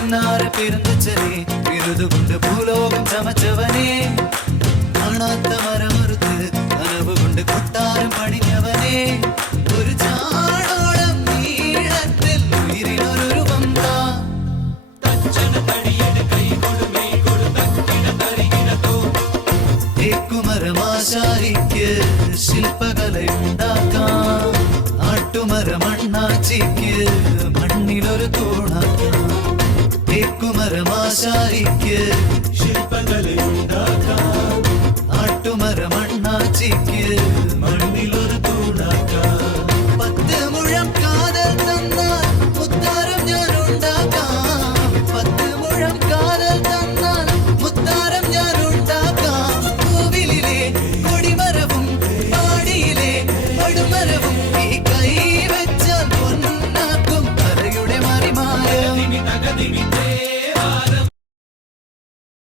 പുന്നാര പിറന്നച്ചനെ വിരുതുകൊണ്ട് ഭൂലോകം ചമച്ചവനെ കാണാത്ത മരമറുത്ത് കനവുകൊണ്ട് കൊട്ടാരം പണിഞ്ഞവനെ ഒരു ചാടോളം നീളത്തിൽ ഉയിരിനൊരു വന്ന തേക്കുമരമാശാരിക്ക് ശില്പകലയുണ്ടാക്കാം ആട്ടുമരമണ്ണാച്ചിക്ക് മണ്ണിലൊരു തൂണാക്കാം തേക്കുമരമാശാരിക്ക് ശില്പകലയുണ്ടാക്കാം ആട്ടുമരമണ്ണാച്ചിക്ക് മണ്ണിലൊരു തൂണാക്കാം 10 മുഴം കാതൽ തന്നാൽ മുത്താരം ഞാൻ ഉണ്ടാക്കാം 10 മുഴം കാതൽ തന്നാൽ മുത്താരം ഞാൻ ഉണ്ടാക്കാം കോവിലിലെ കൊടിമരവും പാടിയിലെ പടുമരവും ഈ കൈ വെച്ചാൽ പൊന്നാക്കും കരയുടെ മറിമാരം